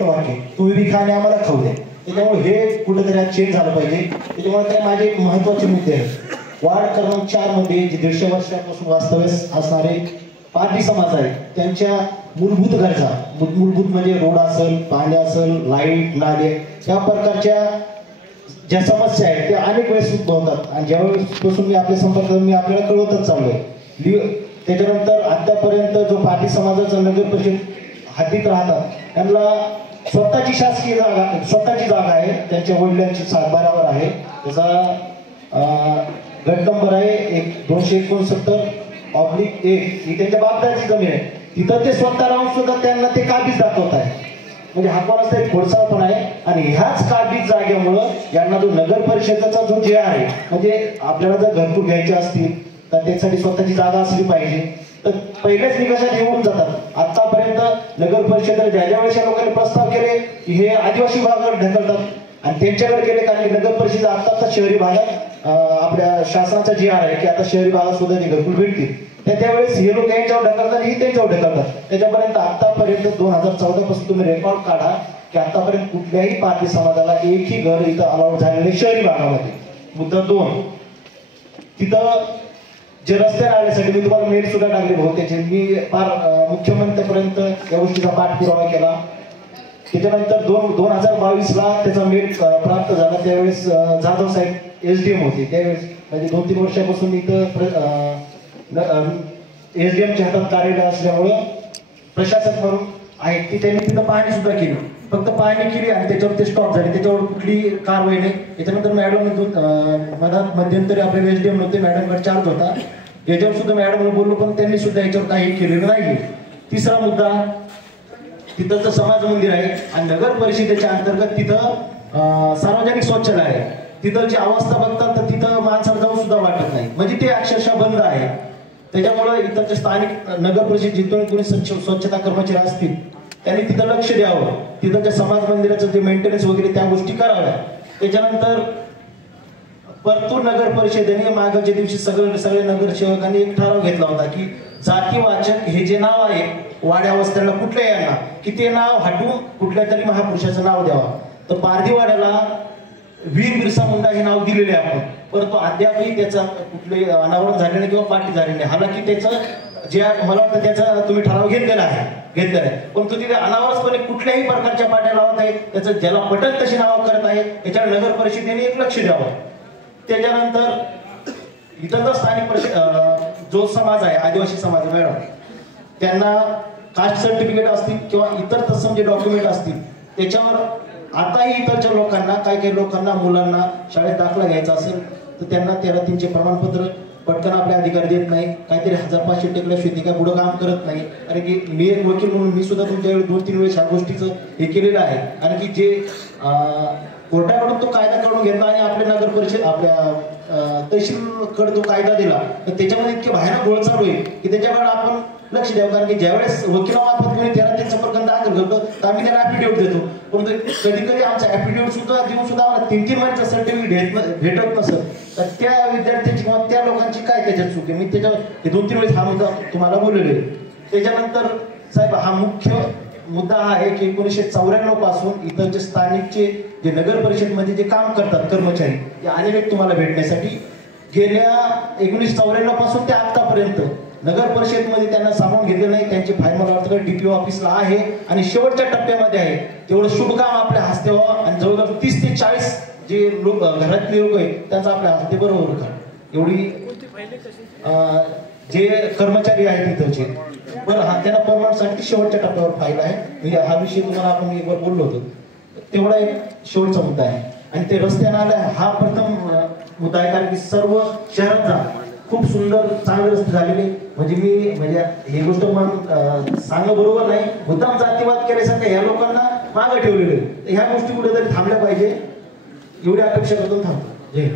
वाक्य तुम्ही बी खाणे आम्हाला खाऊ द्या. त्याच्यामुळे हे कुठेतरी चेंज झालं पाहिजे. त्याच्यामुळे काय माझे महत्वाचे मुद्दे आहेत. वार्ड क्रमांक 4 मध्ये जे 150 वर्षापासून वास्तव्यास असणारे पारधी समाज आहे त्यांच्या मूलभूत गरजा, मूलभूत म्हणजे रोड असेल, पाणी असेल, लाईट, नाले या प्रकारच्या ज्या समस्या आहेत त्या अनेक वेळेस उद्भवतात आणि ज्यावेळेसपासून मी आपल्या संपर्कात मी आपल्याला कळवतच चाललोय. त्याच्यानंतर अद्यापर्यंत जो पारधी समाजाचा नगर परिषद हद्दीत राहतात त्यांना स्वतःची शासकीय जागा, स्वतःची जागा आहे, त्यांच्या वडिलांची सातबारावर आहे. त्याचा गट नंबर आहे 269/1 ही त्यांच्या बापदाची जमीन आहे. तिथं ते स्वतः राहून सुद्धा त्यांना ते काबीज दाखवत आहे. म्हणजे हा कोणाचा एक खोडसाळ पण आहे. आणि ह्याच काबीज जागेमुळं यांना जो नगर परिषदेचा जो जे आहे, म्हणजे आपल्याला जर घरकुल घ्यायचे असतील तर त्यासाठी स्वतःची जागा असली पाहिजे. तर पहिल्याच निकषात येऊन जातात. आतापर्यंत नगर परिषदेला ज्या वेळेस या लोकांनी प्रस्ताव केले की हे आदिवासी भागावर ढकलतात आणि त्यांच्याकडे केले, कारण की नगर परिषद आता शहरी भागात आपल्या शासनाचा जी आर आहे की आता शहरी भागात सुद्धा ते घरकुल भेटतील. त्यावेळेस हे लोक यांच्यावर ढकलतात, ही त्यांच्यावर ढकलतात. त्याच्यापर्यंत आतापर्यंत 2014 पासून तुम्ही रेकॉर्ड काढा की आतापर्यंत कुठल्याही पारधी समाजाला एकही घर इथं अलाउड झालेले शहरी भागामध्ये. मुद्दा 2, तिथं जे रस्ते राहण्यासाठी मी तुम्हाला मेल सुद्धा टाकले भाऊ, त्याचे मी फार मुख्यमंत्र्यांपर्यंत या गोष्टीचा पाठपुरावा केला. त्याच्यानंतर 2022ला त्याचा मेल प्राप्त झाला. त्यावेळेस जाधव साहेब SDM होते. त्यावेळेस म्हणजे 2-3 वर्षापासून इथं SDMच्या हातात कार्यालय असल्यामुळं प्रशासक म्हणून आहेत की त्यांनी तिथं पाहणी सुद्धा केली. फक्त पाहणी केली आणि त्याच्यावर ते स्टॉप झाले, त्याच्यावर कुठली कारवाई नाही. त्याच्यानंतर मॅडम मधात मध्यंतरी आपले SDM नव्हते, मॅडमकडे चार्ज होता, याच्यावर सुद्धा मॅडमला बोललो पण त्यांनी सुद्धा याच्यावर काही केलेलं नाही. तिसरा मुद्दा, तिथंचं समाज मंदिर आहे आणि नगर परिषदेच्या अंतर्गत तिथं सार्वजनिक शौचालय आहे. तिथं जी अवस्था बघतात तर तिथं माणसाला जाऊ सुद्धा वाटत नाही, म्हणजे ते अक्षरशः बंद आहे. त्याच्यामुळे इथं स्थानिक नगर परिषद जिथून कोणी स्वच्छता कर्मचारी असतील त्यांनी तिथं लक्ष द्यावं. तिथं समाज मंदिराचं जे मेंटेनन्स वगैरे त्या गोष्टी कराव्या. त्याच्यानंतर परतूर नगर परिषदेने मागच्या दिवशी सगळे नगरसेवकांनी एक ठराव घेतला होता की जातीवाचक हे जे नाव आहे वाड्या वस्त्यांना कुठल्या यांना की ते नाव हटवून कुठल्या तरी महापुरुषाचं नाव द्यावं. तर पारधीवाड्याला वीर बिरसा मुंडा हे नाव दिलेले आहे आपण, परंतु अद्यापही त्याचा कुठले अनावरण झाले नाही किंवा पाठी झाले नाही. हालाकी त्याचं जे मला वाटतं त्याचा तुम्ही ठराव घेतलेला आहे, परंतु तिथे अनावरचपणे कुठल्याही प्रकारच्या पाट्या लावत आहे. त्याचं ज्याला पटल तशी नावं करत आहे, त्याच्यावर नगर परिषदेने एक लक्ष द्यावं. त्याच्यानंतर इथं जो स्थानिक जो समाज आहे, आदिवासी समाज मॅडम, त्यांना कास्ट सर्टिफिकेट असतील किंवा इतर तत्सम जे डॉक्युमेंट असतील त्याच्यावर आताही इतरच्या लोकांना काही लोकांना मुलांना शाळेत दाखला घ्यायचा असेल तर त्यांना 13-3चे प्रमाणपत्र पटकन आपले अधिकारी देत नाही. काहीतरी 1500 टेकल्याशिवाय ते काय पुढं काम करत नाही. कारण की मी एक वकील म्हणून मी सुद्धा तुमच्याकडे 2-3 वेळेस ह्या गोष्टीचं हे केलेलं आहे. कारण की जे कोर्टाकडून तो कायदा करून घेतला आणि आपल्या नगर परिषद आपल्या तहसीलकडे तो कायदा दिला तर त्याच्यामध्ये इतके भयानक गोळ चालू आहे की त्याच्याकडे आपण लक्ष द्यावं. कारण की ज्यावेळेस वकिलामार्फत कोणी 13-3 संपर्क दाखल करतो तर आम्ही त्याला ऍफिडेव्हिट देतो, परंतु कधी आमचा ऍफिडेव्हिट सुद्धा देऊन सुद्धा आम्हाला 3-3 महिन्याचं सर्टिफिकेट भेटत नसत. तर त्या विद्यार्थ्यांची किंवा त्या लोकांची काय त्याच्यात चूक आहे, मी त्याच्या 2-3 वेळेस हा मुद्दा तुम्हाला बोललेले. त्याच्यानंतर साहेब हा मुख्य मुद्दा हा आहे की 1994 पासून इतर जे स्थानिकचे जे नगर परिषदमध्ये जे काम करतात कर्मचारी ते अनेक तुम्हाला भेटण्यासाठी गेल्या 1994 पासून ते आतापर्यंत नगर परिषदमध्ये त्यांना सामावून घेतलं नाही. त्यांची फाईल मला वाटतं DPO ऑफिसला आहे आणि शेवटच्या टप्प्यामध्ये आहे. तेवढं शुभ काम आपल्या हस्ते व्हावं आणि जवळजवळ 30 ते 40 जे लोक घरातले लोक आहेत त्यांचा आपल्या हस्ते बरोबर का एवढी जे कर्मचारी आहेत इथरचे बरं हा त्यांना परमनंटसाठी शेवटच्या टप्प्यावर फाईल आहे. हा विषय तुम्हाला आपण एकवर बोललो होतो. तेवढा एक शेवटचा मुद्दा आहे. आणि ते रस्त्यानं आला हा प्रथम मुद्दा आहे, कारण की सर्व शहरात जा खूप सुंदर चांगले रस्ते झालेले. म्हणजे ही गोष्ट सांगणं बरोबर नाही, मुद्दाम जातीवाद केल्यासारखं या लोकांना मागं ठेवलेले. ह्या गोष्टी कुठेतरी थांबल्या पाहिजे एवढी अपेक्षा करून थांबतो. जय